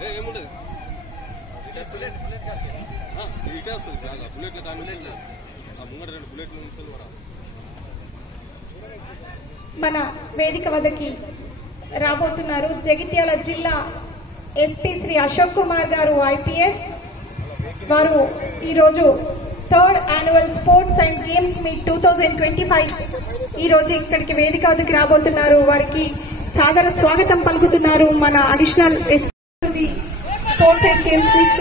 మన వేదిక వద్దకి రాబోతున్నారు జగిత్యాల జిల్లా ఎస్పీ శ్రీ అశోక్ కుమార్ గారు ఐపీఎస్. వారు ఈరోజు 3rd Annual Sports and Games Meet 2025 ఈ రోజు ఇక్కడికి వేదిక వద్దకి రాబోతున్నారు. వారికి సాదర స్వాగతం పలుకుతున్నారు మన additional SP sports and games meet.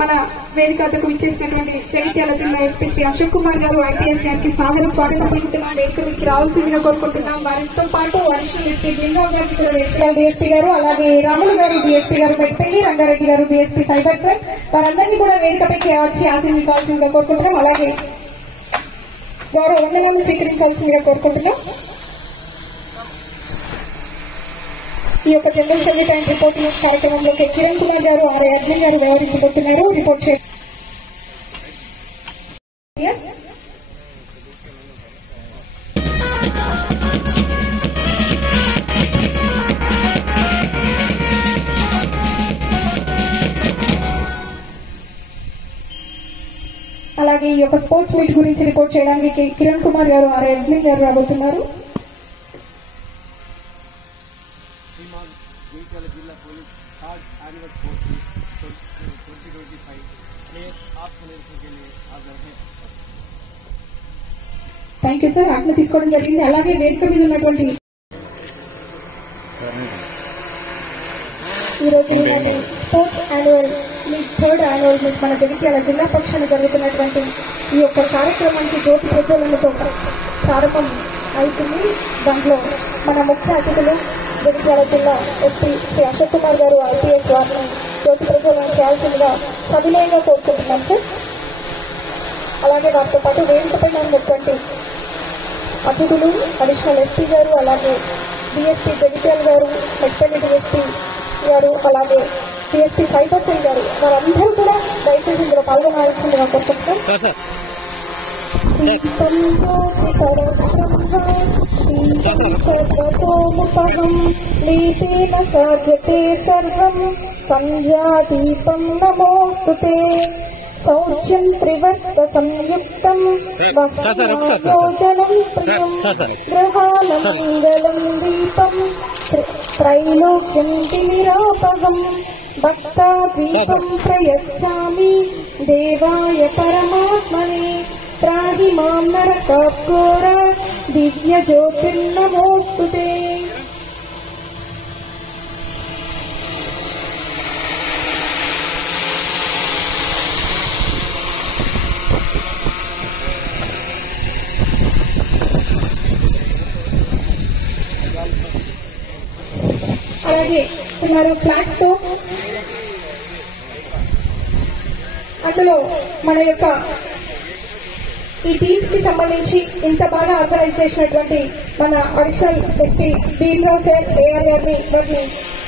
మన వేదిక వద్దకు విచ్చేసినటువంటి జగిత్యాల జిల్లా ఎస్పీ శ్రీ అశోక్ కుమార్ గారు ఐపీఎస్ గారికి సాదర స్వాగతం పలుకుతున్నాం. వేదికకి రావాల్సిందిగా కోరుకుంటున్నాం. వారితో పాటు అడిషనల్ ఎస్పీ బృందావన్ గారికి కూడా జగిత్యాల డీఎస్పీ గారు, అలాగే రాములు గారు డీఎస్పీ గారు పెట్పల్లి, రంగారెడ్డి గారు డీఎస్పీ సైబర్ క్రైమ్, వారందరినీ కూడా వేదికపైకి వచ్చి ఆశీర్వదించాల్సిందిగా కోరుకుంటున్నాం. అలాగే గౌరవ వందనాలు స్వీకరించాల్సిందిగా కోరుకుంటున్నాం. ఈ యొక్క జనరల్ సర్వీస్ అండ్ రిపోర్టింగ్ కార్యక్రమంలో కిరణ్ కుమార్ గారు, ఆర్ అర్జున్ గారు వ్యవహరించబోతున్నారు. రిపోర్ట్ చేయాలి. అలాగే ఈ యొక్క స్పోర్ట్స్ మీట్ గురించి రిపోర్ట్ చేయడానికి కిరణ్ కుమార్ గారు, ఆర్ అర్జున్ గారు రాబోతున్నారు. जिला police 3rd Annual Sports Meet 2025 players आप प्रदर्शन के लिए हाजिर हैं. Thank you sir. ఆజ్ఞ తీసుకోవడం జరిగింది. అలాగే వేదిక మీద ఉన్నటువంటి ఈరోజు sports annual meet 3rd Annual Meet మన జగిత్యాల జిల్లా పక్షాన జరుగుతున్నటువంటి ఈ యొక్క కార్యక్రమానికి జ్యోతి ప్రజ్వలనతో ప్రారంభం అవుతుంది. దాంట్లో మన ముఖ్య అతిథులు జగిత్యాల జిల్లా ఎస్పీ శ్రీ అశోక్ కుమార్ గారు ఐపీఎస్ వారిని జ్యోతి ప్రజ్వలన చేయాల్సిందిగా సవినయంగా కోరుకుంటున్నాం సార్. అలాగే వారితో పాటు వేదికపై ఉన్నటువంటి అతిథులు అడిషనల్ ఎస్పీ గారు, అలాగే డిఎస్పీ జగిత్యాల గారు, మెట్పల్లి డిఎస్పీ గారు, అలాగే డిఎస్పీ సైబర్ సెల్ గారు, వారందరూ కూడా దయచేసి ఇందులో పాల్గొనాల్సిందిగా కోరుకుంటున్నాం. లీపేన సాధ్యతే సర్వం సంధ్యాదీపం నమోస్తుతే సౌఖ్యం త్రివర్త సంయుక్తం భోజనం ప్రియం గ్రహాలమంగళం దీపం త్రైలోక్యం తిమిరాపహం భక్తాద్వీపం ప్రయచ్చామి దేవాయ పరమాత్మనే త్రాహి మాం నరకాఘోర దివ్య జ్యోతిర్నమోస్తుతే. అలాగే ఉన్నారు ఫ్లాగ్స్ తో. అందులో మన యొక్క ఈ టీమ్స్ కి సంబంధించి ఇంత బాగా ఆర్గనైజ్ చేసినటువంటి మన additional SP Bheemarao sir, AR గారిని వారిని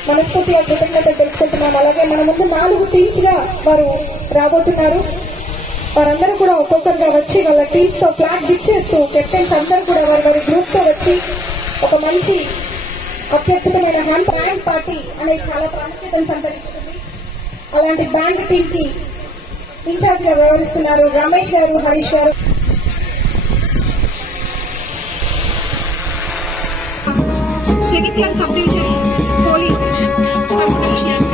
మనస్ఫూర్తిగా కృతజ్ఞతలు తెలుసుకుంటున్నాం. అలాగే మన ముందు 4 టీమ్స్ గా వారు రాబోతున్నారు. వారందరూ కూడా ఒక్కొక్కరుగా వచ్చి వాళ్ళ టీమ్స్ తో ఫ్లాగ్ గిఫ్ట్ చేస్తూ కెప్టెన్స్ అందరూ కూడా వారి గ్రూప్ తో వచ్చి ఒక మంచి అత్యద్భుతమైన బ్యాండ్ పార్టీ అనేది చాలా ప్రాముఖ్యతను సంతరించుకుంది. అలాంటి బ్యాండ్ టీమ్ కి ఇన్ఛార్జ్ గా వ్యవహరిస్తున్నారు Ramesh garu, Harish garu. Jagtial sub division police commissioner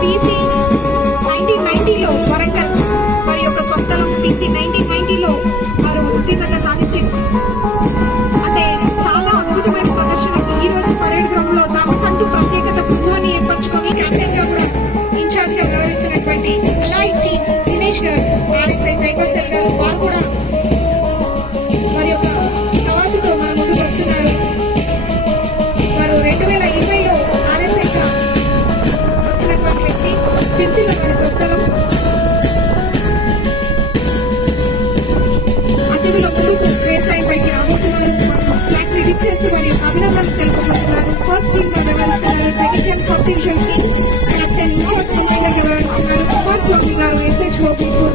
TC 1990లో వరంగల్ వారి యొక్క స్వస్థలం. టీసీ 1990లో వారు ఉత్తీర్ణత సాధించింది. అంటే చాలా అద్భుతమైన ప్రదర్శనకు ఈ రోజు పరేడ్ గ్రౌండ్ లో తమకంటూ ప్రత్యేకత బృందాన్ని ఏర్పరచుకొని క్యాప్టెన్ గా కూడా ఇన్ఛార్జ్ గా వ్యవహరిస్తున్నటువంటి అలాయ్ టీమ్ దినేష్ గారు, ఆర్ఎస్ఐ సైబర్ సెల్ గారు, వారు కూడా వారి యొక్క సవాలుతో మన ముందుకు వస్తున్నారు. వారు 2020లో ఆర్ఎస్ఐ గా వచ్చినటువంటి వ్యక్తి. సిరిసిల్ల వారి స్వస్థలం. అతిథుల ముందుకు వ్యవసాయం పైకి రాబోతున్నారు. ఫ్లాగ్ ని గిఫ్ట్ చేస్తూ వారి అభినందనలు తెలుపుకుంటున్నారు. ఫస్ట్ టీమ్ గా వ్యవహరిస్తున్నారు జగిత్యాల సబ్ డివిజన్ కి కెప్టెన్ ఇన్ఛార్జ్ గా వ్యవహరిస్తున్నారు ఫస్ట్ ఓపీ గారు, ఎస్హెచ్ ఓపీ గారు.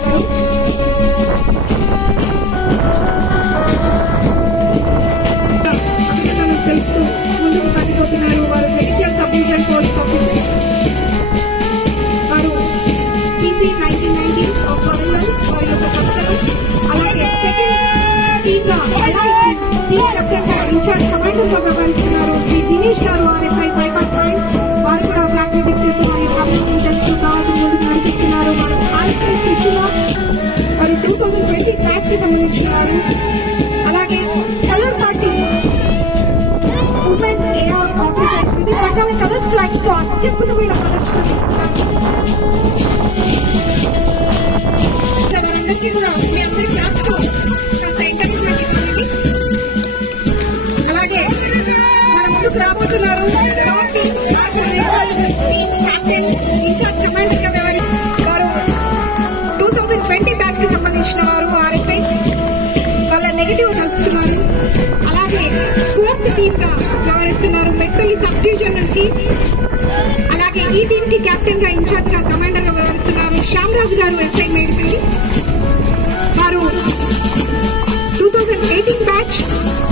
అభినందనలు తెలుపుతూ ముందుకు సాగిపోతున్నారు. రకరకాల కలర్స్ ఫ్లాగ్స్ తో అత్యద్భుతమైన ప్రదర్శన చేస్తున్నారు. మనందరికీ కూడా మీ అందరి క్లాస్ లో కాస్త ఎంకరేజ్మెంట్ ఇవ్వాలండి. అలాగే మన ముందుకు రాబోతున్నారు కెప్టెన్ ఇన్ఛార్జ్ కమాండర్ గా వారు 2020 బ్యాచ్ కి సంబంధించిన వారు ఆర్ఎస్ఐ వాళ్ళ నెగిటివ్ కలుపుతున్నారు. అలాగే 4th టీమ్ గా వ్యవహరిస్తున్నారు మెట్పల్లి సబ్ డివిజన్ నుంచి. అలాగే ఈ టీమ్ కి కెప్టెన్ గా ఇన్ఛార్జ్ గా కమాండర్ గా వ్యవహరిస్తున్నారు శ్యామరాజు గారు ఎస్ఐ మేడ్పల్లి. వారు 2018 బ్యాచ్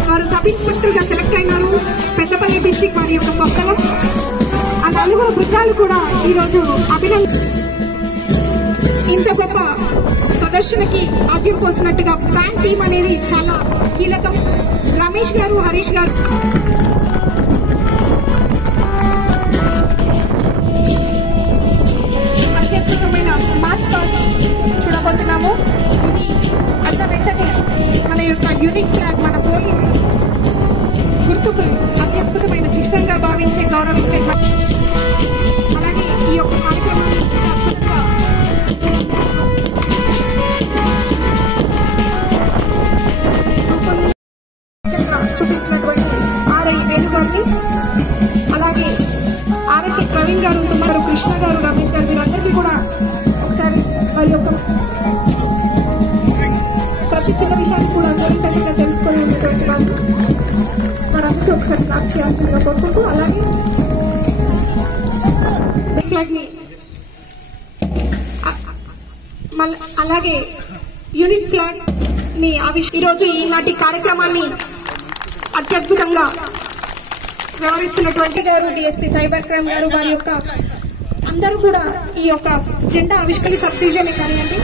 వారు సబ్ ఇన్స్పెక్టర్ గా సెలెక్ట్ అయినారు పెద్దపల్లి డిస్టిక్ వారి యొక్క స్వస్థలం. ఆ నలుగురు బృందాలు కూడా ఈరోజు ఇంత గొప్ప ప్రదర్శనకి ఆజ్యం పోసినట్టుగా బ్యాండ్ టీం అనేది చాలా కీలకం. రమేష్ గారు, హరీష్ గారు అత్యద్భుతమైన మార్చ్ పాస్ట్ చూడబోతున్నాము. ఇది అంత వెంటనే మన యొక్క యూనిక్ ఫ్లాగ్, మన పోలీస్ గుర్తుకు అత్యద్భుతమైన చిహ్నంగా భావించే గౌరవించే అలాగే ఈ యొక్క కార్యక్రమాన్ని అద్భుతంగా చూపించినటువంటి ఆర్ఐ వేణుగారిని, అలాగే ఆర్ఎస్ఐ ప్రవీణ్ గారు, సుమారు కృష్ణ గారు, రమేష్ గారు వీరందరికీ కూడా ఒకసారి వారి యొక్క ప్రతి చిన్న విషయాన్ని కూడా కూలంకషంగా తెలుసుకొని ఉన్నటువంటి వాళ్ళు వారందరికీ ఒకసారి క్లాప్ చేయాల్సిందిగా కోరుకుంటూ, అలాగే ఫ్లాగ్ ని అలాగే యూనిట్ ఫ్లాగ్ ని ఈరోజు ఈనాటి కార్యక్రమాన్ని అత్యద్భుతంగా వ్యవహరిస్తున్నటువంటి గారు డిఎస్పీ సైబర్ క్రైమ్ గారు వారి యొక్క అందరూ కూడా ఈ యొక్క జెండా ఆవిష్కరణ సబ్ డివిజన్ కానివ్వండి,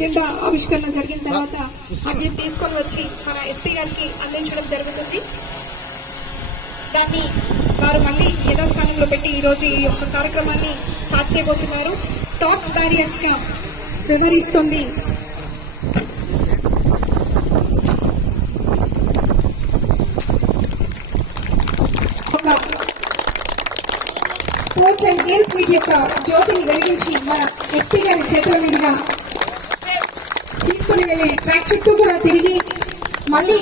జెండా ఆవిష్కరణ జరిగిన తర్వాత అర్జెంట్ తీసుకొని వచ్చి మన ఎస్పీ గారికి అందించడం జరుగుతుంది. దాన్ని వారు మళ్ళీ యథాస్థానంలో పెట్టి ఈ రోజు ఈ యొక్క కార్యక్రమాన్ని స్టార్ట్ చేయబోతున్నారు. టార్చ్ బ్యారియర్స్ గా వ్యవహరిస్తుంది స్పోర్ట్స్ అండ్ గేమ్స్ మీట్ యొక్క జ్యోతిని వెలిగించి మన ఎస్పీ గారి చేతుల మీదుగా తీసుకుని వెళ్ళి ట్రాక్ చుట్టూ కూడా తిరిగి మళ్ళీ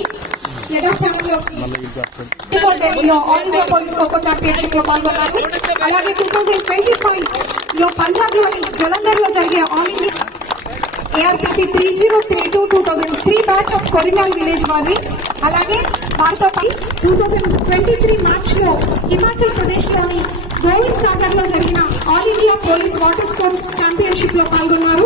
యథాస్థానంలో ఢిల్లీలో all India police kho kho championship లో పాల్గొన్నారు. అలాగే 2025 లో పంజాబ్ లోని జలంధర్ లో జరిగే all India ARPC 3032-2003 batch of కొరినాల్ విలేజ్ వారి. అలాగే వారితో 2023 మార్చ్ లో హిమాచల్ ప్రదేశ్ లోని గోవింద్ సాగర్ లో జరిగిన all India police water sports championship లో పాల్గొన్నారు.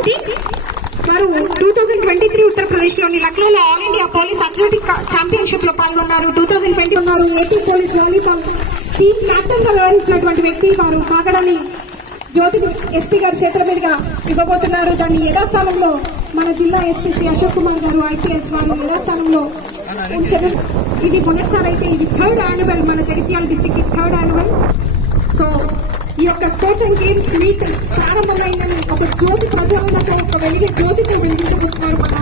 వారు 2023 ఉత్తరప్రదేశ్ లోని లక్నోలో all India police athletic championship లో పాల్గొన్నారు. 2020 ఉన్నారు AP police volleyball team captain గా వ్యవహరించినటువంటి వ్యక్తి వారు కాగడని జ్యోతిని ఎస్పీ గారి చేతుల మీదుగా ఇవ్వబోతున్నారు. దాన్ని యథాస్థానంలో మన జిల్లా ఎస్పీ శ్రీ అశోక్ కుమార్ గారు ఐపీఎస్ వారు యథాస్థానంలో ఉంచారు. ఇది మొదటిసారి అయితే ఇది 3rd యాన్యువల్, మన Jagtial district 3rd annual. So ఈ యొక్క స్పోర్ట్స్ అండ్ గేమ్స్ మీట్ ప్రారంభమైందని ఒక జ్యోతి ప్రజ్వలనతో ఒక వెలిగే జ్యోతితో వెలిగించబోతున్నారు మన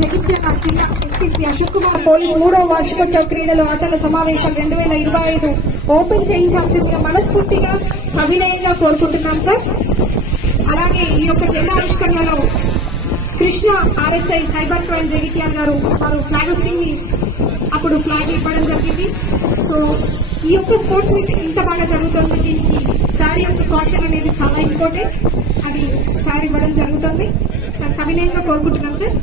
జగిత్యాల జిల్లా ఎస్పీ శ్రీ అశోక్ కుమార్. పోలీస్ 3వ వార్షికోత్సవ క్రీడలు ఆటల సమావేశాలు 2025 ఓపెన్ చేయించాల్సిందిగా మనస్ఫూర్తిగా అభినయంగా కోరుకుంటున్నాం సార్. అలాగే ఈ యొక్క జెండా ఆవిష్కరణలో Krishna RSI cyber crime Jagtial garu వారు ఫ్లాగ్ హోస్టింగ్ ని అప్పుడు ఫ్లాగ్ ఇవ్వడం జరిగింది. సో ఈ యొక్క స్పోర్ట్స్ మీట్ ఇంత బాగా జరుగుతుంది, దీనికి సార్ యొక్క కాషన్ అనేది చాలా ఇంపార్టెంట్, అది సార్ ఇవ్వడం జరుగుతుంది. సార్ సవినయంగా కోరుకుంటున్నాం సార్.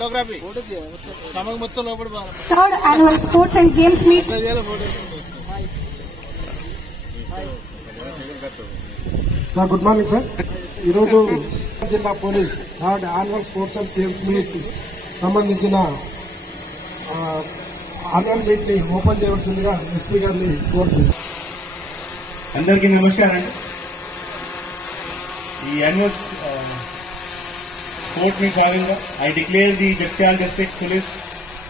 ఫోటోగ్రఫీ స్టమక్ మొత్తం లోపల third annual sports and games meet. Sir good morning sir. ఈరోజు జిల్లా police third annual sports and games meet సంబంధించిన యాన్యువల్ మీట్ ని ఓపెన్ చేయవలసిందిగా ఎస్పీ గారిని కోరుతున్నాను. అందరికీ నమస్కారం. ఈ యాన్యువల్ స్పోర్ట్స్ మీట్ భాగంగా I declare the Jagtial district police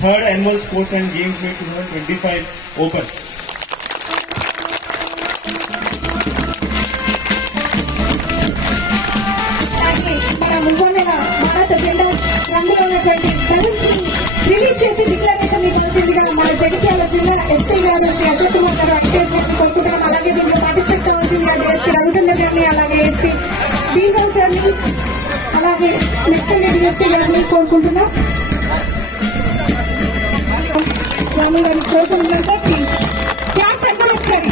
third annual sports and games meet 2025 open. మన ముందున్న భారత జెండా రంగులో ఉన్నటువంటి బలూన్స్ ని రిలీజ్ చేసి డిక్లరేషన్ ఇవ్వాల్సిందిగా మన జగిత్యాల జిల్లా ఎస్పీ గారు శ్రీ అశోక్ కుమార్ గారు అడ్వర్టైజ్మెంట్ కోరుకుంటున్నాం. అలాగే దీంట్లో పార్టిసిపేట్ అవ్వాల్సిందిగా ఎస్పీ రవిచంద్ర గారిని, అలాగే ఎస్పీ భీమరావు సార్ని, అలాగే మెట్పల్లి ఎస్పీ గారిని కోరుకుంటున్నాం. రాము గారిని కోరుకుంటున్నాం సార్. ప్లీజ్ క్లాప్స్ అందరూ ఒకసారి.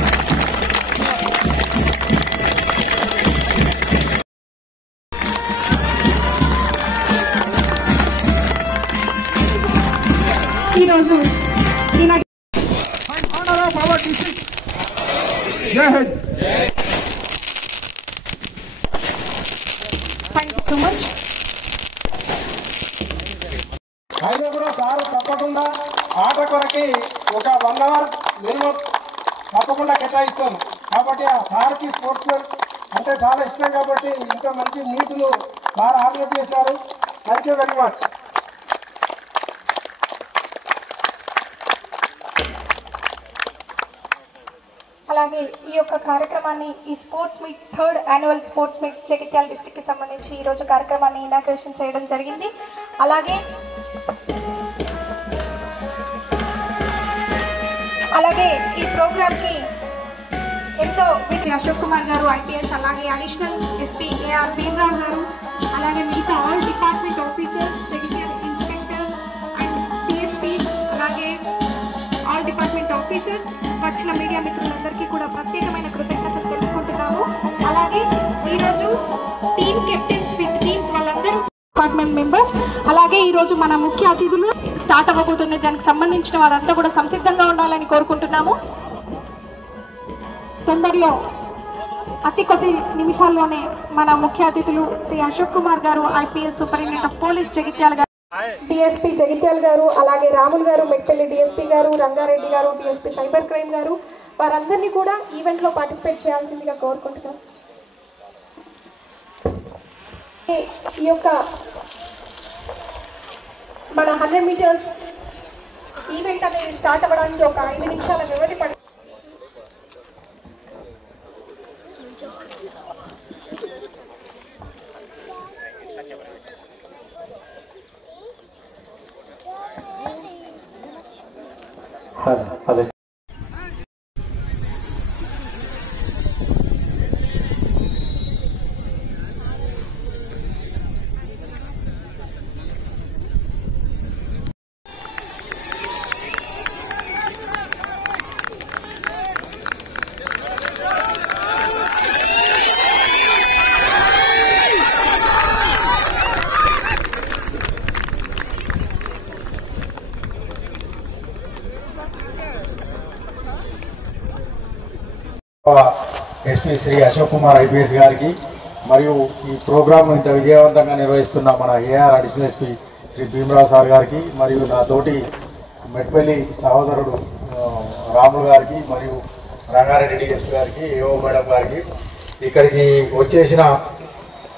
ఈరోజు థ్యాంక్ యూ సో మచ్. అయితే కూడా సార్ తప్పకుండా ఆట కొరకి ఒక 1 hour మినిమం తప్పకుండా కేటాయిస్తాను. కాబట్టి ఆ సార్కి స్పోర్ట్స్ అంటే చాలా ఇష్టం కాబట్టి ఇంత మంచి మీటులు సార్ ఆర్గనైజ్ చేశారు. Thank you very much. అలాగే ఈ యొక్క కార్యక్రమాన్ని, ఈ sports meet third annual sports meet Jagtial డిస్ట్రిక్ట్కి సంబంధించి ఈరోజు కార్యక్రమాన్ని ఇనాగ్రేషన్ చేయడం జరిగింది. అలాగే ఈ ప్రోగ్రామ్కి ఎంతో అశోక్ కుమార్ గారు ఐపీఎస్, అలాగే అడిషనల్ ఎస్పీ ఏఆర్ భీమరావు గారు, అలాగే మిగతా all department officers, Jagtial inspector and DSPs, అలాగే ఆల్ డిపార్ట్మెంట్ ఆఫీసర్స్, వచ్చిన మీడియా మిత్రులందరికీ కూడా ప్రత్యేకమైన కృతజ్ఞతలు తెలుపుకుంటున్నాము. అలాగే ఈరోజు టీమ్ కెప్టెన్స్ విత్ టీమ్స్ వాళ్ళందరూ డిపార్ట్మెంట్ మెంబర్స్, అలాగే ఈరోజు మన ముఖ్య అతిథులు స్టార్ట్ అవ్వబోతుంది. దానికి సంబంధించిన వారంతా కూడా సంసిద్ధంగా ఉండాలని కోరుకుంటున్నాము. తొందరలో అతి కొద్ది నిమిషాల్లోనే మన ముఖ్య అతిథులు శ్రీ అశోక్ కుమార్ గారు IPS superintendent of police Jagtial గారు, డిఎస్పీ జగిత్యాల గారు, అలాగే రాములు గారు మెట్పల్లి డిఎస్పీ గారు, రంగారెడ్డి గారు డిఎస్పీ సైబర్ క్రైమ్ గారు, వారందరినీ కూడా ఈవెంట్లో పార్టిసిపేట్ చేయాల్సిందిగా కోరుకుంటున్నాం. ఈ యొక్క మన 100 మీటర్స్ ఈవెంట్ అనేది స్టార్ట్ అవ్వడానికి ఒక 5 నిమిషాల వ్యవధి పడుతుంది. అదే ఎస్పీ శ్రీ అశోక్ కుమార్ ఐపీఎస్ గారికి మరియు ఈ ప్రోగ్రామ్ ఇంత విజయవంతంగా నిర్వహిస్తున్న మన AR additional SP Shri Bheemarao sir గారికి మరియు నా తోటి మెట్పల్లి సహోదరుడు రాములు గారికి మరియు రంగారెడ్డి డిఎస్పీ గారికి, ఏఓ మేడం గారికి, ఇక్కడికి వచ్చేసిన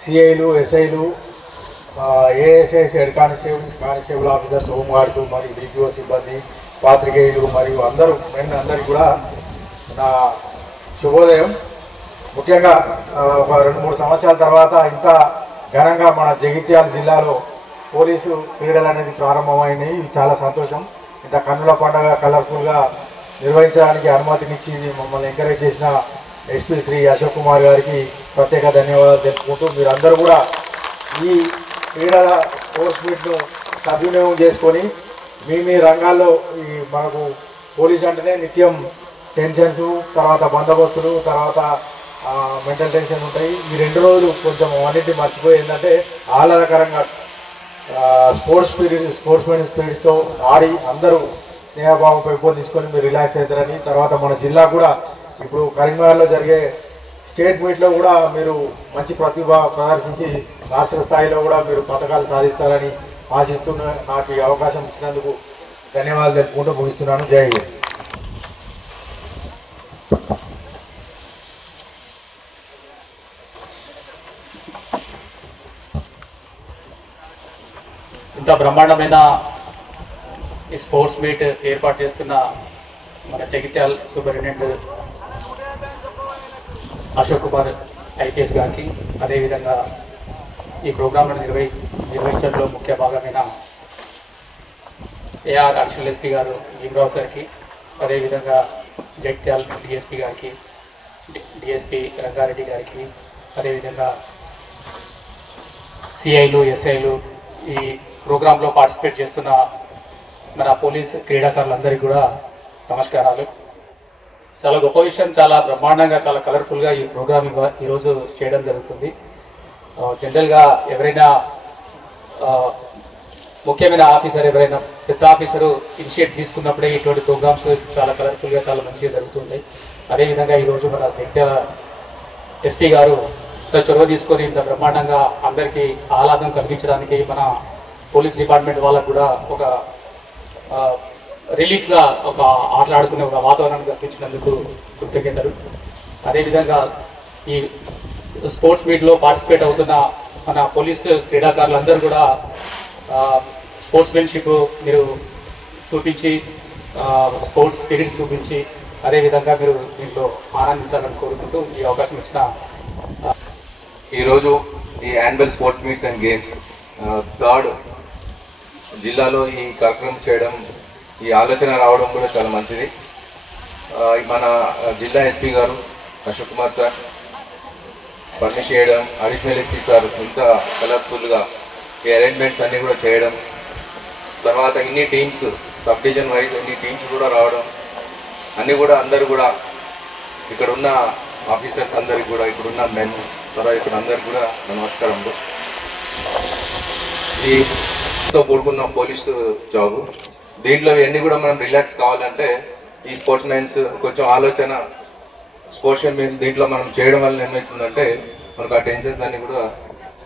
సిఐలు, ఎస్ఐలు, ASIs, head constable officers, home guards మరియు డిపిఓ సిబ్బంది, పాత్రికేయులు మరియు అందరికీ కూడా నా శుభోదయం. ముఖ్యంగా ఒక 2-3 సంవత్సరాల తర్వాత ఇంత ఘనంగా మన జగిత్యాల జిల్లాలో పోలీసు క్రీడలు అనేది ప్రారంభమైనవి. చాలా సంతోషం. ఇంత కన్నుల పండుగ కలర్ఫుల్గా నిర్వహించడానికి అనుమతినిచ్చి మమ్మల్ని ఎంకరేజ్ చేసిన ఎస్పీ శ్రీ అశోక్ కుమార్ గారికి ప్రత్యేక ధన్యవాదాలు తెలుపుకుంటూ, మీరందరూ కూడా ఈ క్రీడల స్పోర్ట్స్ మీట్ను సద్వినియోగం చేసుకొని మీ రంగాల్లో ఈ మనకు పోలీస్ అంటేనే నిత్యం టెన్షన్స్, తర్వాత బందోబస్తులు, తర్వాత మెంటల్ టెన్షన్ ఉంటాయి. ఈ 2 రోజులు కొంచెం అన్నింటినీ మర్చిపోయి ఏంటంటే ఆహ్లాదకరంగా స్పోర్ట్స్మెన్ స్పిరిట్తో ఆడి అందరూ స్నేహభావం పెంపొందించుకొని మీరు రిలాక్స్ అవుతారని, తర్వాత మన జిల్లా కూడా ఇప్పుడు కరీంనగర్లో జరిగే స్టేట్ మీట్లో కూడా మీరు మంచి ప్రతిభ ప్రదర్శించి రాష్ట్ర స్థాయిలో కూడా మీరు పథకాలు సాధిస్తారని ఆశిస్తున్న నాకు ఈ అవకాశం ఇచ్చినందుకు ధన్యవాదాలు తెలుపుకుంటూ ముగిస్తున్నాను. జై హింద్. ఇంత బ్రహ్మాండమైన ఈ స్పోర్ట్స్ మీట్ ఏర్పాటు చేస్తున్న మన జగిత్యాల సూపరింటెండెంట్ అశోక్ కుమార్ ఐపీఎస్ గారికి, అదేవిధంగా ఈ ప్రోగ్రాంలను నిర్వహించడంలో ముఖ్య భాగమైన ఏఆర్ అడిషనల్ ఎస్పీ గారు భీమరావు సార్కి, అదేవిధంగా జగిత్యాల డిఎస్పీ గారికి, డిఎస్పీ రంగారెడ్డి గారికి, అదేవిధంగా సిఐలు ఎస్ఐలు, ఈ ప్రోగ్రాంలో పార్టిసిపేట్ చేస్తున్న మన పోలీస్ క్రీడాకారులందరికీ కూడా నమస్కారాలు. చాలా గొప్ప విషయం, చాలా బ్రహ్మాండంగా, చాలా కలర్ఫుల్గా ఈ ప్రోగ్రామ్ ఈరోజు చేయడం జరుగుతుంది. జనరల్గా ఎవరైనా ముఖ్యమైన ఆఫీసర్, ఎవరైనా పెద్ద ఆఫీసరు ఇనిషియేట్ తీసుకున్నప్పుడే ఇటువంటి ప్రోగ్రామ్స్ చాలా కలర్ఫుల్గా, చాలా మంచిగా జరుగుతుంటాయి. అదేవిధంగా ఈరోజు మన జగిత్యాల ఎస్పీ గారు ఇంత చొరవ తీసుకొని ఇంత బ్రహ్మాండంగా అందరికీ ఆహ్లాదం కలిగించడానికి మన పోలీస్ డిపార్ట్మెంట్ వాళ్ళకు కూడా ఒక రిలీఫ్గా ఒక ఆటలాడుకునే ఒక వాతావరణాన్ని కల్పించినందుకు కృతజ్ఞతలు. అదేవిధంగా ఈ స్పోర్ట్స్ మీట్లో పార్టిసిపేట్ అవుతున్న మన పోలీస్ క్రీడాకారులందరూ కూడా స్పోర్ట్స్మెన్షిప్ మీరు చూపించి, స్పోర్ట్స్ స్పిరిట్ చూపించి, అదేవిధంగా మీరు దీంట్లో ఆనందించాలని కోరుకుంటూ ఈ అవకాశం ఇచ్చిన ఈరోజు ఈ annual sports meets and games third జిల్లాలో ఈ కార్యక్రమం చేయడం, ఈ ఆలోచన రావడం కూడా చాలా మంచిది. మన జిల్లా ఎస్పీ గారు అశోక్ కుమార్ సార్ పర్మిషన్ చేయడం, అడిషనల్ ఎస్పీ సార్ ఇంత కలర్ఫుల్గా ఈ అరేంజ్మెంట్స్ అన్నీ కూడా చేయడం, తర్వాత ఇన్ని టీమ్స్ సబ్ డివిజన్ వైజ్ ఇన్ని టీమ్స్ కూడా రావడం, అన్నీ కూడా అందరూ కూడా ఇక్కడ ఉన్న ఆఫీసర్స్ అందరికి కూడా, ఇక్కడున్న మెన్ తర్వాత ఇక్కడ అందరికి కూడా నమస్కారంలో. ఈ కూడుకున్న పోలీసు జాబు, దీంట్లో ఇవన్నీ కూడా మనం రిలాక్స్ కావాలంటే ఈ స్పోర్ట్స్ మెన్స్ కొంచెం ఆలోచన స్పోర్ట్స్ మెన్ దీంట్లో మనం చేయడం వల్ల ఏమవుతుందంటే మనకు ఆ టెన్షన్స్ అన్నీ కూడా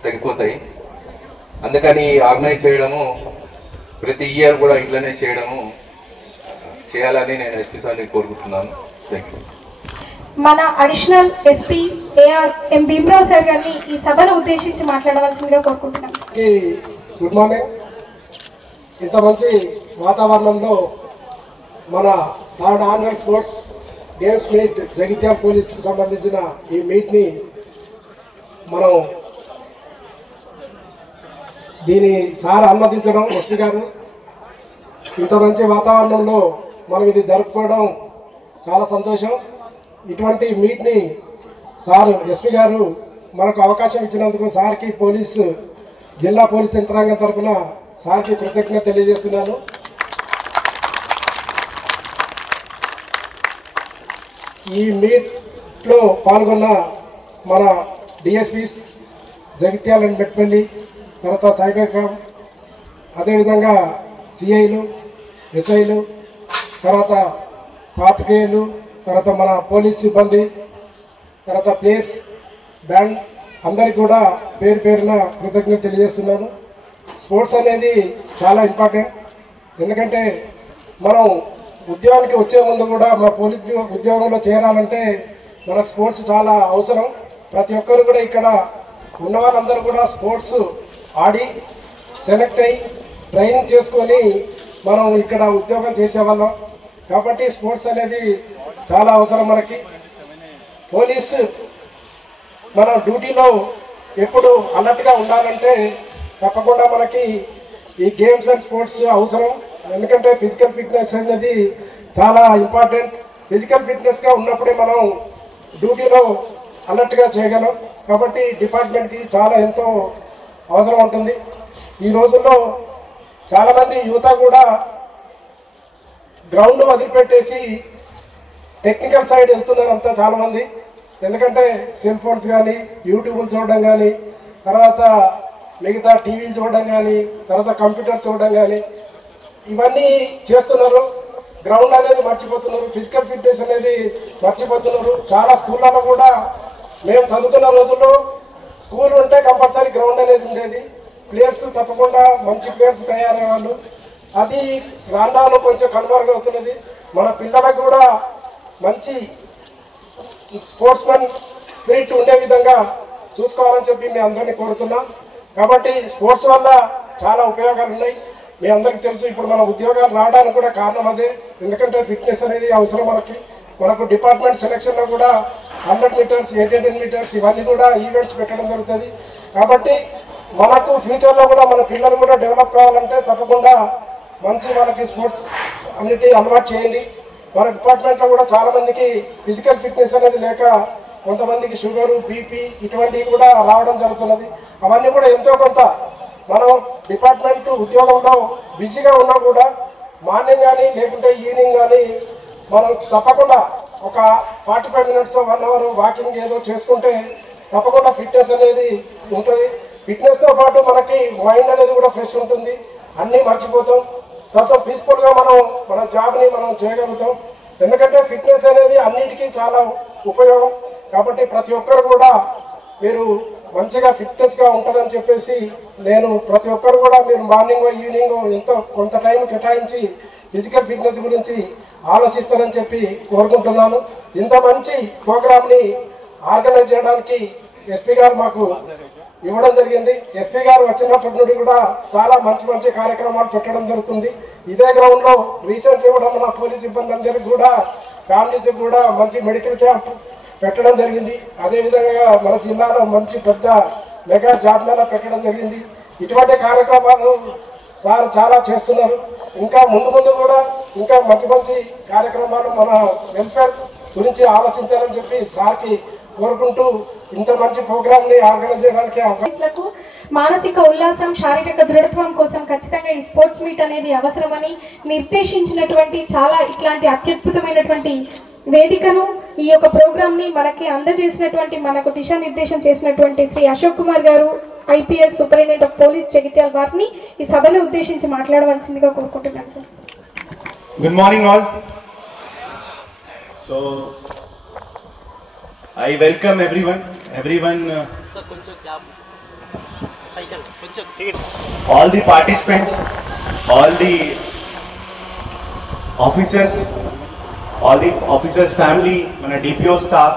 తగ్గిపోతాయి. అందుకని ఆర్గనైజ్ చేయడము, ప్రతి ఇయర్ కూడా ఇట్లనే చేయడము చేయాలని నేను ఎస్పీ సార్ని కోరుకుంటున్నాను. Thank you. మన అడిషనల్ ఎస్పీ ఏఆర్ ఎం భీమరావు సార్ గారిని ఈ సభను ఉద్దేశించి మాట్లాడవలసిందిగా కోరుకుంటున్నాం. Good morning. ఇంత మంచి వాతావరణంలో మన third annual sports games meet Jagtial పోలీస్కి సంబంధించిన ఈ మీట్ని మనం దీని సార్ అనుమతించడం, ఎస్పీ గారు ఇంత మంచి వాతావరణంలో మనం ఇది జరుపుకోవడం చాలా సంతోషం. ఇటువంటి మీట్ని సార్ ఎస్పీ గారు మనకు అవకాశం ఇచ్చినందుకు సార్కి జిల్లా పోలీస్ యంత్రాంగం తరఫున సార్కి కృతజ్ఞత తెలియజేస్తున్నాను. ఈ మీట్లో పాల్గొన్న మన డిఎస్పీస్ జగిత్యాల అండ్ మెట్పల్లి, తర్వాత సైబర్ క్రైమ్, అదేవిధంగా సిఐలు, ఎస్ఐలు, తర్వాత పాత్రికేయులు, తర్వాత మన పోలీస్ సిబ్బంది, తర్వాత ప్లేయర్స్, బ్యాండ్ అందరికీ కూడా పేరు పేరున కృతజ్ఞత తెలియజేస్తున్నాను. స్పోర్ట్స్ అనేది చాలా ఇంపార్టెంట్. ఎందుకంటే మనం ఉద్యోగానికి వచ్చే ముందు కూడా మా పోలీస్ ఉద్యోగంలో చేరాలంటే మనకు స్పోర్ట్స్ చాలా అవసరం. ప్రతి ఒక్కరు కూడా ఇక్కడ ఉన్న వాళ్ళందరూ కూడా స్పోర్ట్స్ ఆడి సెలెక్ట్ అయ్యి ట్రైనింగ్ చేసుకొని మనం ఇక్కడ ఉద్యోగం చేసేవాళ్ళం. కాబట్టి స్పోర్ట్స్ అనేది చాలా అవసరం మనకి. పోలీసు మన డ్యూటీలో ఎప్పుడు అలర్ట్గా ఉండాలంటే తప్పకుండా మనకి ఈ గేమ్స్ అండ్ స్పోర్ట్స్ అవసరం. ఎందుకంటే ఫిజికల్ ఫిట్నెస్ అనేది చాలా ఇంపార్టెంట్. ఫిజికల్ ఫిట్నెస్గా ఉన్నప్పుడే మనం డ్యూటీలో అలర్ట్గా చేయగలం. కాబట్టి డిపార్ట్మెంట్కి చాలా ఎంతో అవసరం ఉంటుంది. ఈ రోజుల్లో చాలామంది యువత కూడా గ్రౌండ్ వదిలిపెట్టేసి టెక్నికల్ సైడ్ వెళ్తున్నారు అంతా చాలామంది. ఎందుకంటే సెల్ ఫోన్స్ కానీ, యూట్యూబ్లు చూడడం కానీ, తర్వాత మిగతా టీవీలు చూడడం కానీ, తర్వాత కంప్యూటర్ చూడడం కానీ ఇవన్నీ చేస్తున్నారు. గ్రౌండ్ అనేది మర్చిపోతున్నారు, ఫిజికల్ ఫిట్నెస్ అనేది మర్చిపోతున్నారు. చాలా స్కూళ్ళలో కూడా మేము చదువుతున్న రోజుల్లో స్కూల్ ఉంటే కంపల్సరీ గ్రౌండ్ అనేది ఉండేది. ప్లేయర్స్ తప్పకుండా మంచి ప్లేయర్స్ తయారయ్యేవాళ్ళు. అది రాను కొంచెం కనుమరుగవుతున్నది. మన పిల్లలకు కూడా మంచి స్పోర్ట్స్ మెన్ స్పిరిట్ ఉండే విధంగా చూసుకోవాలని చెప్పి మీ అందరినీ కోరుతున్నాం. కాబట్టి స్పోర్ట్స్ వల్ల చాలా ఉపయోగాలు ఉన్నాయి. మీ అందరికీ తెలుసు, ఇప్పుడు మన ఉద్యోగాలు రావడానికి కూడా కారణం అదే. ఎందుకంటే ఫిట్నెస్ అనేది అవసరం మనకు డిపార్ట్మెంట్ సెలక్షన్లో కూడా 100 మీటర్స్, 800 మీటర్స్ ఇవన్నీ కూడా ఈవెంట్స్ పెట్టడం జరుగుతుంది. కాబట్టి మనకు ఫ్యూచర్లో కూడా మన పిల్లలు కూడా డెవలప్ కావాలంటే తప్పకుండా మంచి మనకి స్పోర్ట్స్ అన్నిటి అలవాటు చేయండి. మన డిపార్ట్మెంట్లో కూడా చాలామందికి ఫిజికల్ ఫిట్నెస్ అనేది లేక కొంతమందికి షుగరు, బీపీ ఇటువంటివి కూడా రావడం జరుగుతున్నది. అవన్నీ కూడా ఎంతో కొంత మనం డిపార్ట్మెంట్ ఉద్యోగంలో బిజీగా ఉన్నా కూడా మార్నింగ్ కానీ లేకుంటే ఈవినింగ్ కానీ మనం తప్పకుండా ఒక 45 మినిట్స్ 1 అవర్ వాకింగ్ ఏదో చేసుకుంటే తప్పకుండా ఫిట్నెస్ అనేది ఉంటుంది. ఫిట్నెస్తో పాటు మనకి మైండ్ అనేది కూడా ఫ్రెష్ ఉంటుంది. అన్నీ మర్చిపోతాం. తర్వాత పీస్ఫుల్గా మన జాబ్ని మనం చేయగలుగుతాం. ఎందుకంటే ఫిట్నెస్ అనేది అన్నిటికీ చాలా ఉపయోగం. కాబట్టి ప్రతి ఒక్కరు కూడా మీరు మంచిగా ఫిట్నెస్గా ఉంటుందని చెప్పేసి నేను ప్రతి ఒక్కరు కూడా మీరు మార్నింగ్ ఈవినింగ్ ఎంతో కొంత టైం కేటాయించి ఫిజికల్ ఫిట్నెస్ గురించి ఆలోచిస్తారని చెప్పి కోరుకుంటున్నాను. ఇంత మంచి ప్రోగ్రామ్ని ఆర్గనైజ్ చేయడానికి ఎస్పీ గారు మాకు ఇవ్వడం జరిగింది. ఎస్పీ గారు వచ్చినప్పటి నుండి కూడా చాలా మంచి కార్యక్రమాలు పెట్టడం జరుగుతుంది. ఇదే గ్రౌండ్లో రీసెంట్లీ కూడా మన పోలీస్ సిబ్బంది అందరికీ కూడా ఫ్యామిలీస్కి కూడా మంచి మెడికల్ క్యాంప్ పెట్టడం జరిగింది. అదేవిధంగా మన జిల్లాలో మంచి పెద్ద మెగా జాబ్ మేళా పెట్టడం జరిగింది. ఇటువంటి కార్యక్రమాలు సార్ చాలా చేస్తున్నారు. ఇంకా ముందు కూడా ఇంకా మంచి కార్యక్రమాలు మన వెల్ఫేర్ గురించి ఆలోచించాలని చెప్పి సార్కి కోరుకుంటూ ఇంత మంచి ప్రోగ్రామ్ని ఆర్గనైజ్ చేయడానికి అవకాశం. మానసిక ఉల్లాసం, శారీరక దృఢత్వం కోసం ఖచ్చితంగా ఈ స్పోర్ట్స్ మీట్ అనేది అవసరమని నిర్దేశించినటువంటి చాలా ఇట్లాంటి అత్యద్భుతమైనటువంటి వేదికను ఈ యొక్క ప్రోగ్రామ్ని మనకి అందజేసినటువంటి మనకు దిశానిర్దేశం చేసినటువంటి శ్రీ అశోక్ కుమార్ గారు, IPS superintendent of police Jagtial వారిని ఈ సభను ఉద్దేశించి మాట్లాడవలసిందిగా కోరుకుంటున్నాను sir. Good morning all. So I welcome everyone, all the participants, all the officers, family, mana DPO staff,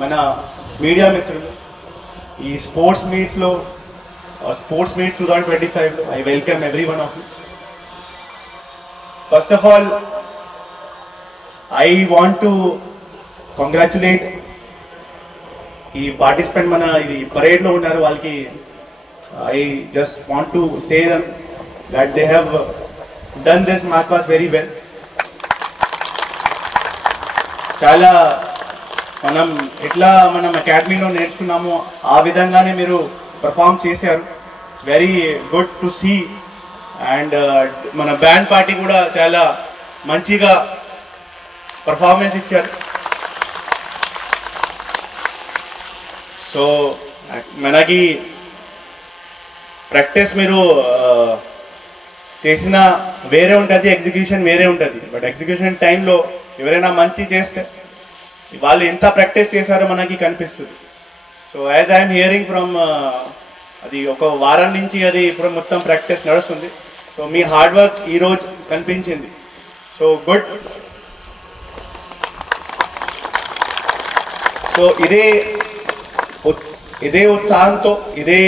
mana media mitrulu, ee sports meets lo, sports meets 2025 lo I welcome every one of you. First of all, I want to congratulate ఈ participant మన ఇది పరేడ్లో ఉన్నారు వాళ్ళకి. I just want to say them that they have done this mark pass very well. చాలా మనం అకాడమీలో నేర్చుకున్నామో ఆ విధంగానే మీరు పర్ఫామ్ చేశారు. It's very good to see. And మన బ్యాండ్ పార్టీ కూడా చాలా మంచిగా పర్ఫార్మెన్స్ ఇచ్చారు. సో మనకి ప్రాక్టీస్ మీరు చేసిన వేరే ఉంటుంది, ఎగ్జిక్యూషన్ వేరే ఉంటుంది. బట్ ఎగ్జిక్యూషన్ టైంలో ఎవరైనా మంచి చేస్తే వాళ్ళు ఎంత ప్రాక్టీస్ చేశారో మనకి కనిపిస్తుంది. So as I'm hearing from అది ఒక వారం నుంచి అది ఇప్పుడు మొత్తం ప్రాక్టీస్ నడుస్తుంది. సో మీ హార్డ్ వర్క్ ఈరోజు కనిపించింది. So good. సో ఇదే ఉత్సాహంతో, ఇదే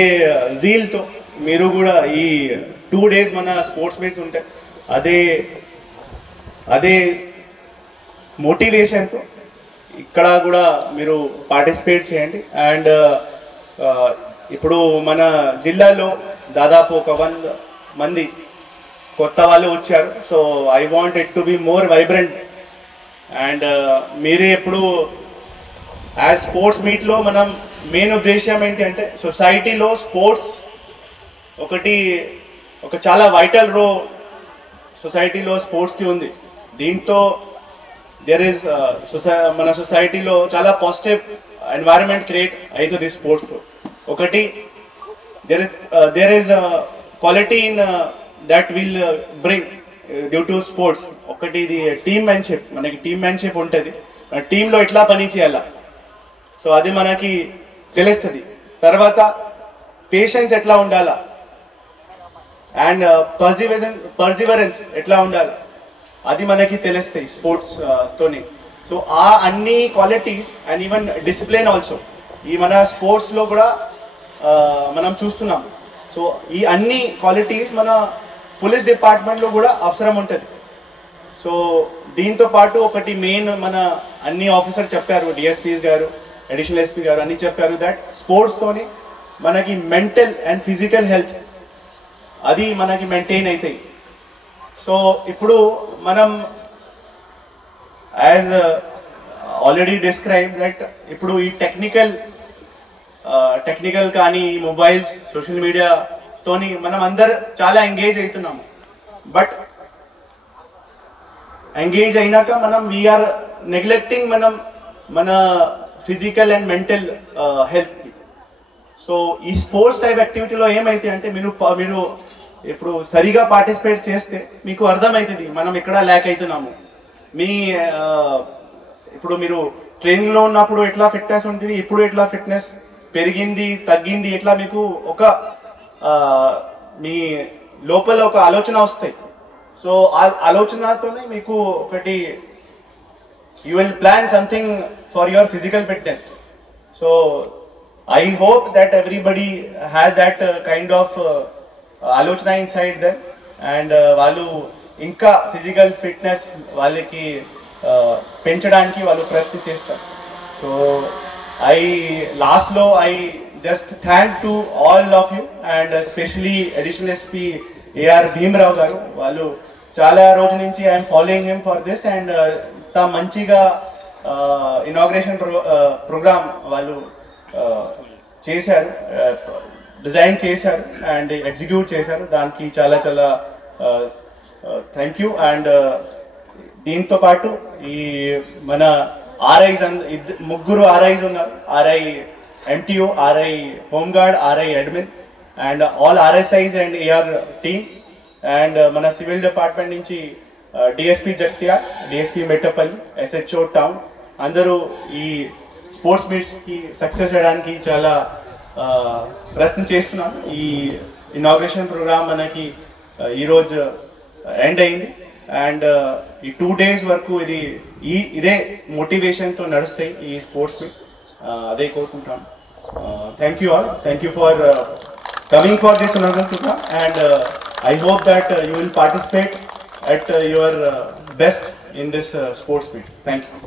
జీల్తో మీరు కూడా ఈ 2 days మన స్పోర్ట్స్ మీట్స్ ఉంటాయి, అదే మోటివేషన్తో ఇక్కడ కూడా మీరు పార్టిసిపేట్ చేయండి. అండ్ ఇప్పుడు మన జిల్లాలో దాదాపు ఒక 100 మంది కొత్త వాళ్ళు వచ్చారు. So I want it to be more vibrant. And మీరే ఎప్పుడు యాజ్ స్పోర్ట్స్ మీట్లో మనం మెయిన్ ఉద్దేశం ఏంటి అంటే సొసైటీలో స్పోర్ట్స్ ఒక చాలా వైటల్ రోల్ సొసైటీలో స్పోర్ట్స్కి ఉంది. దీంతో మన సొసైటీలో చాలా పాజిటివ్ ఎన్వైరన్మెంట్ క్రియేట్ అవుతుంది స్పోర్ట్స్తో. ఒకటి there is quality in that will bring due to sports. ఒకటి ఇది టీమ్ మ్యాన్షిప్, మనకి టీమ్ మ్యాన్షిప్ ఉంటుంది, టీంలో ఎట్లా పని చేయాలా, సో అది మనకి తెలుస్తుంది. తర్వాత పేషెన్స్ ఎట్లా ఉండాలా అండ్ పర్సివరెన్స్ ఎట్లా ఉండాలా అది మనకి తెలుస్తాయి స్పోర్ట్స్ తోని. సో ఆ అన్ని qualities and even discipline also ఈ మన స్పోర్ట్స్లో కూడా మనం చూస్తున్నాం. సో ఈ అన్ని క్వాలిటీస్ మన పోలీస్ డిపార్ట్మెంట్లో కూడా అవసరం ఉంటుంది. సో దీంతో పాటు ఒకటి మెయిన్ మన అన్ని ఆఫీసర్ చెప్పారు, డిఎస్పీస్ గారు, అడిషనల్ ఎస్పీ గారు అన్ని చెప్పారు దట్ స్పోర్ట్స్తోని మనకి మెంటల్ అండ్ ఫిజికల్ హెల్త్ అది మనకి మెయింటైన్ అవుతాయి. సో ఇప్పుడు మనం యాజ్ ఆల్రెడీ డిస్క్రైబ్ దట్ ఇప్పుడు ఈ టెక్నికల్ కానీ మొబైల్స్ సోషల్ మీడియాతోని మనం అందరు చాలా ఎంగేజ్ అవుతున్నాము. బట్ ఎంగేజ్ అయినాక మనం వీఆర్ నెగ్లెక్టింగ్ మన physical and mental health. So ఈ స్పోర్ట్స్ టైప్ యాక్టివిటీలో ఏమైతే అంటే మీరు ఇప్పుడు సరిగా పార్టిసిపేట్ చేస్తే మీకు అర్థమవుతుంది మనం ఎక్కడ ల్యాక్ అవుతున్నాము. ఇప్పుడు మీరు ట్రైనింగ్లో ఉన్నప్పుడు ఎట్లా ఫిట్నెస్ ఉంటుంది, ఇప్పుడు ఎట్లా ఫిట్నెస్ పెరిగింది తగ్గింది, ఎట్లా మీకు ఒక మీ లోపల ఒక ఆలోచన వస్తాయి. సో ఆ ఆలోచనతోనే మీకు ఒకటి you will plan something for your physical fitness. So I hope that everybody has that kind of alochana inside them and వాళ్ళు ఇంకా ఫిజికల్ ఫిట్నెస్ వాళ్ళకి పెంచడానికి వాళ్ళు ప్రయత్నం చేస్తారు. సో లాస్ట్లో I just thank to all of you and especially additional SP AR Bhimarao garu. వాళ్ళు చాలా రోజు నుంచి I'm following him for this and మంచిగా ఇనాగ్రేషన్ ప్రోగ్రామ్ వాళ్ళు చేశారు, డిజైన్ చేశారు అండ్ ఎగ్జిక్యూట్ చేశారు. దానికి చాలా చాలా థ్యాంక్ యూ. అండ్ దీంతో పాటు ఈ మన ఆర్ఐస్ ముగ్గురు ఆర్ఐస్ ఉన్నారు, RI MTO, RI home guard, RI admin and all RSIs and AR team and మన సివిల్ డిపార్ట్మెంట్ నుంచి DSP Jagtial, DSP Metpally, SHO town అందరూ ఈ స్పోర్ట్స్ మీట్స్కి సక్సెస్ చేయడానికి చాలా ప్రయత్నం చేస్తున్నాం. ఈ ఇనాగ్రేషన్ ప్రోగ్రామ్ మనకి ఈరోజు ఎండ్ అయింది అండ్ ఈ 2 days వరకు ఇదే మోటివేషన్తో నడుస్తాయి ఈ స్పోర్ట్స్ మీట్. అదే కోరుకుంటాను. Thank you all, thank you for coming for this inaugural program and I hope that you will participate at your best in this sports meet. Thank you.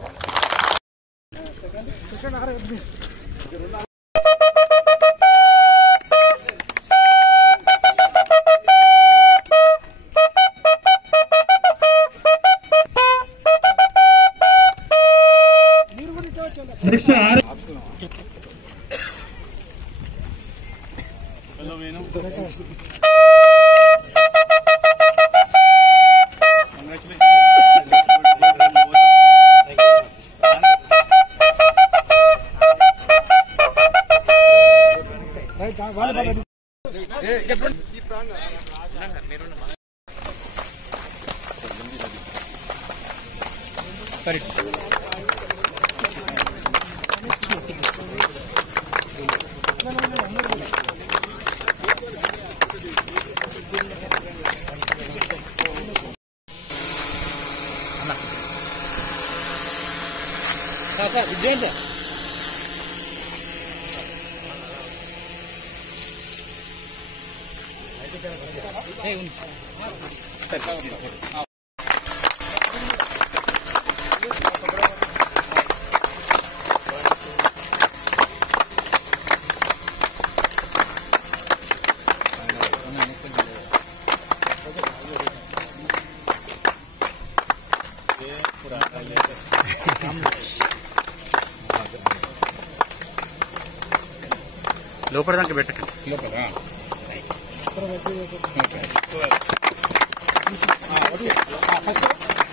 లోపల దాకా పెట్టకండి, లోపల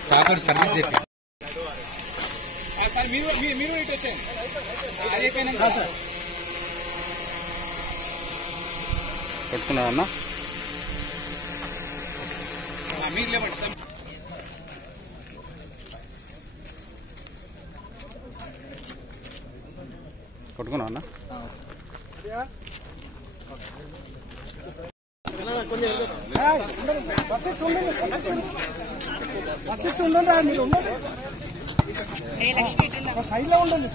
సార్ సర్వీస్ చెప్పి sir మీరు ఇటు వచ్చేయండి. అదే పైన సార్ కొట్టుకున్నా అన్న కొట్టుకున్నా అన్న ఉండండి మీరు ఉండండి సైడ్ లో ఉండండి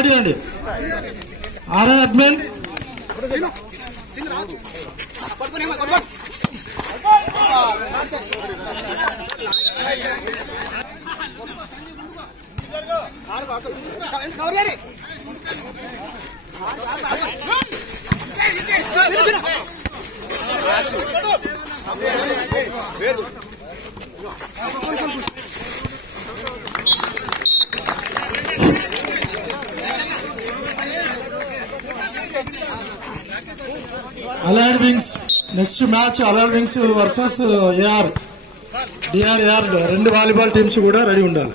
చేయండి ఆరో admin allied wings next match allied wings versus AR డిఆర్ఏఆర్ రెండు వాలీబాల్ టీమ్స్ కూడా రెడీ ఉండాలి.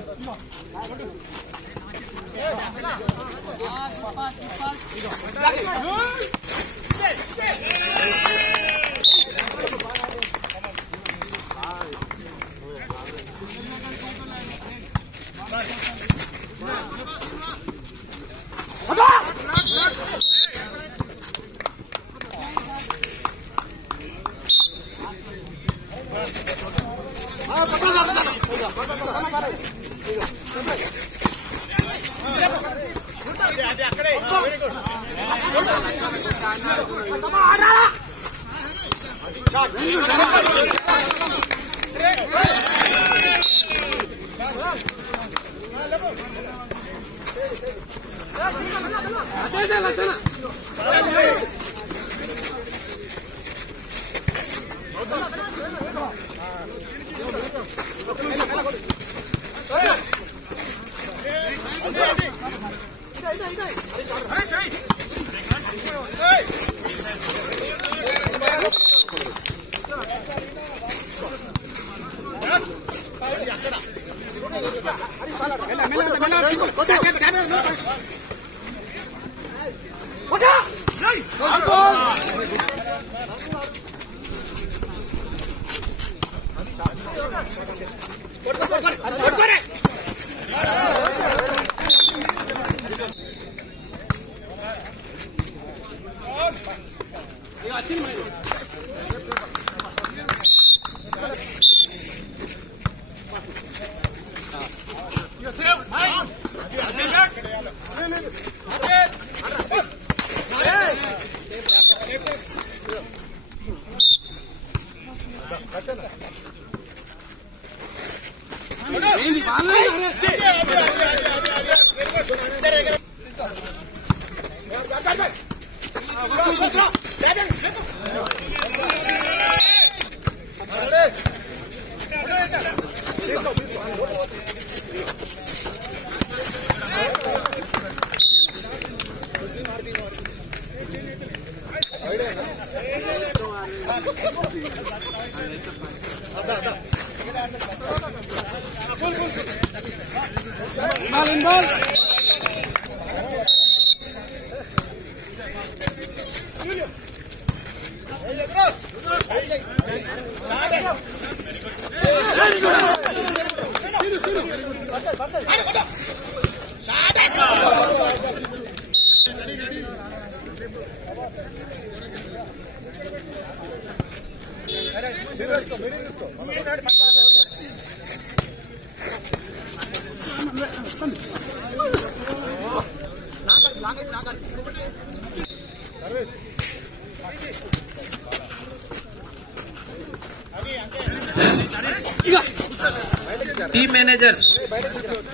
Team managers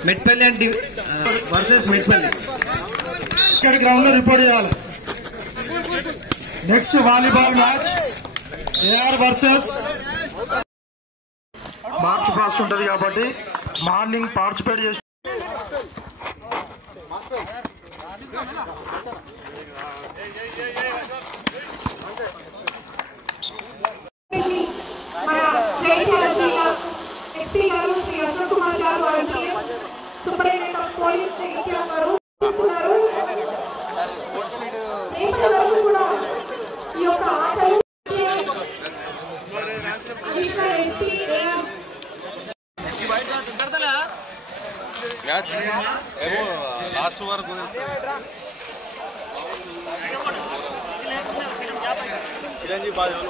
Metpally and versus Metpally ఇక్కడ గ్రౌండ్ లో రిపోర్ట్ చేయాలి. Next volleyball match AR versus. March past ఉంటుంది కాబట్టి మార్నింగ్ పార్టిసిపేట్ చేసి ఎస్పీ గారు శ్రీ అశోక్ కుమార్ గారు సూపరింటెండెంట్ ఆఫ్ పోలీస్ జగిత్యాల గారు రేపటి వరకు కూడా ఈ యొక్క ఆటలు అడిషనల్ ఎస్పీ లాస్ట్ వరకు చిరంజీవి బాధ్యతలు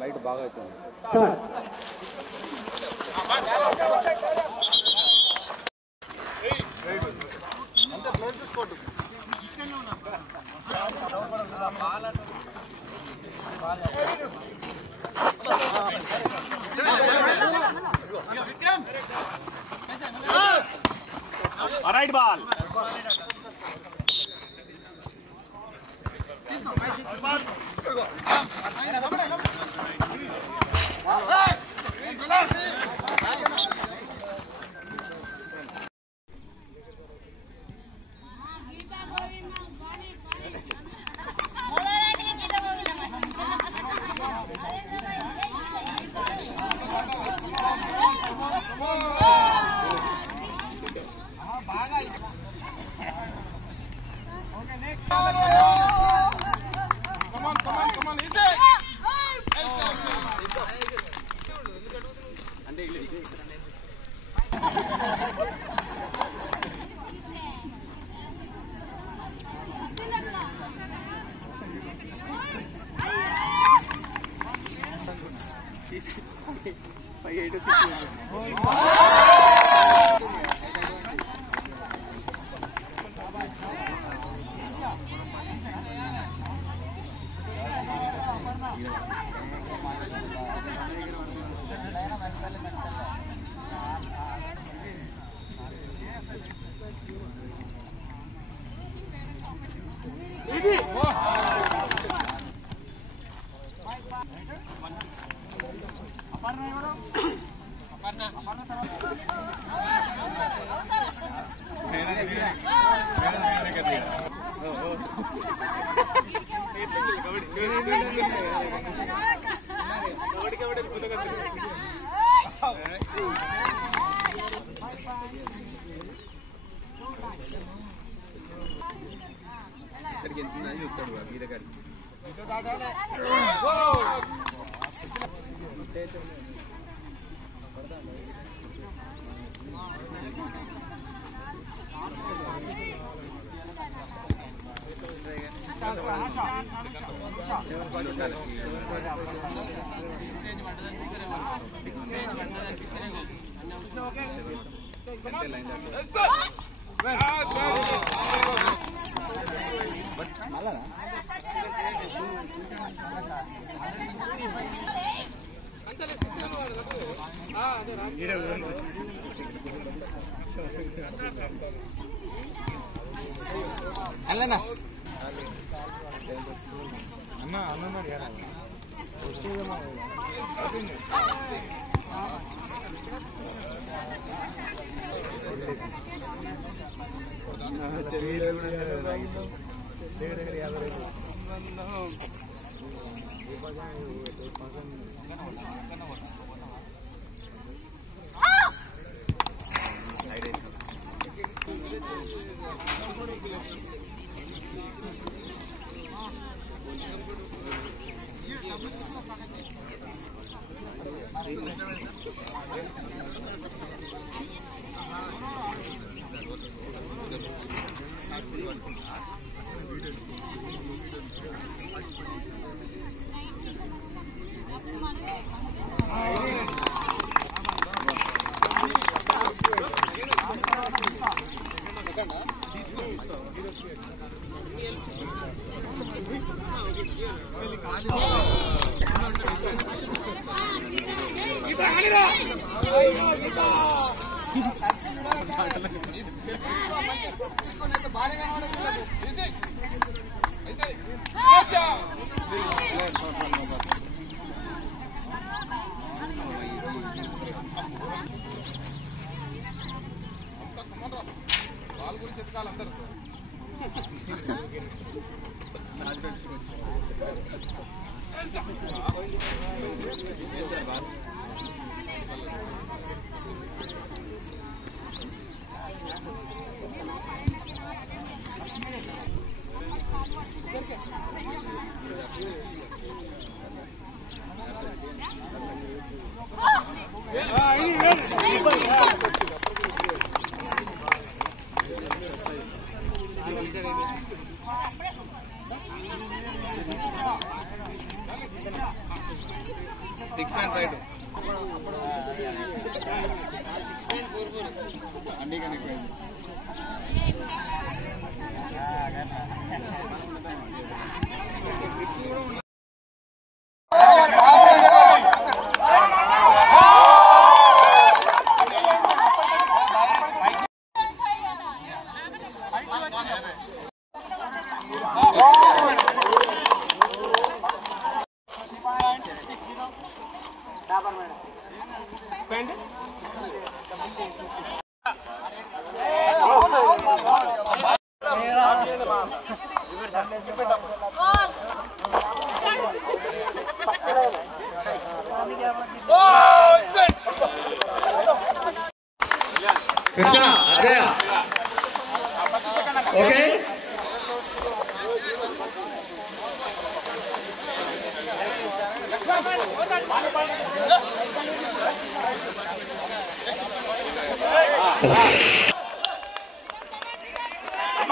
లైట్ బాగా అవుతుంది. రైట్ బాల్ అపర్ణ ఎవరు అల్లనా Krishna Ajaya okay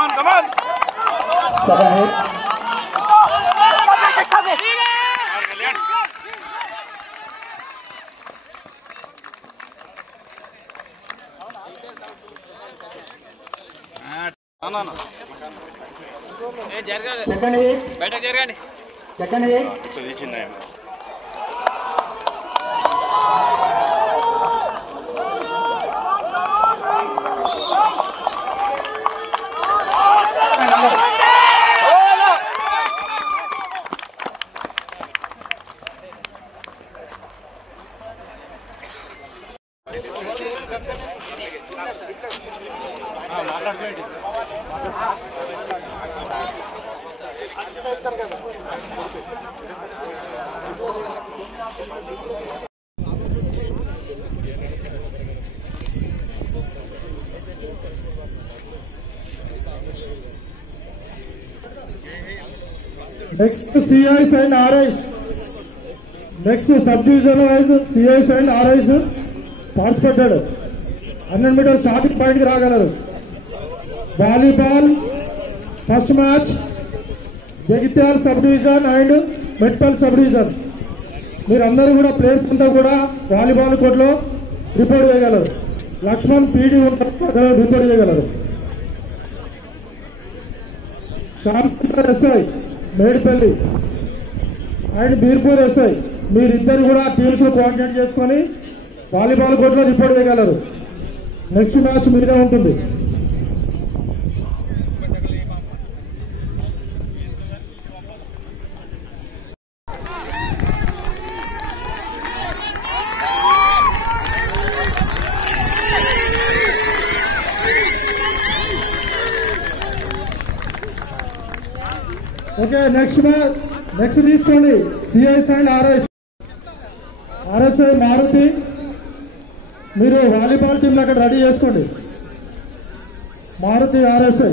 Come on. Next CIs and RIs. Next subdivision wise CIs and RIs participated. 100 meters starting point ki raagalaru. Volleyball first match Jagityal subdivision and Medpal subdivision. మీరందరూ కూడా players అంతా కూడా volleyball కోర్టులో report చేయగలరు. Laxman PD report చేయగలరు. Shyamchandra SI Medipally and Beerpur SI మీరిద్దరు కూడా teams coordinate చేసుకొని వాలీబాల్ కోర్టులో రిపోర్ట్ చేయగలరు. నెక్స్ట్ మ్యాచ్ మీదే ఉంటుంది. ఓకే నెక్స్ట్ తీసుకోండి సిఐస్ అండ్ ఆర్ఎస్ఐ మారుతి మీరు వాలీబాల్ టీంలో అక్కడ రెడీ చేసుకోండి. మారుతి ఆర్ఎస్ఐ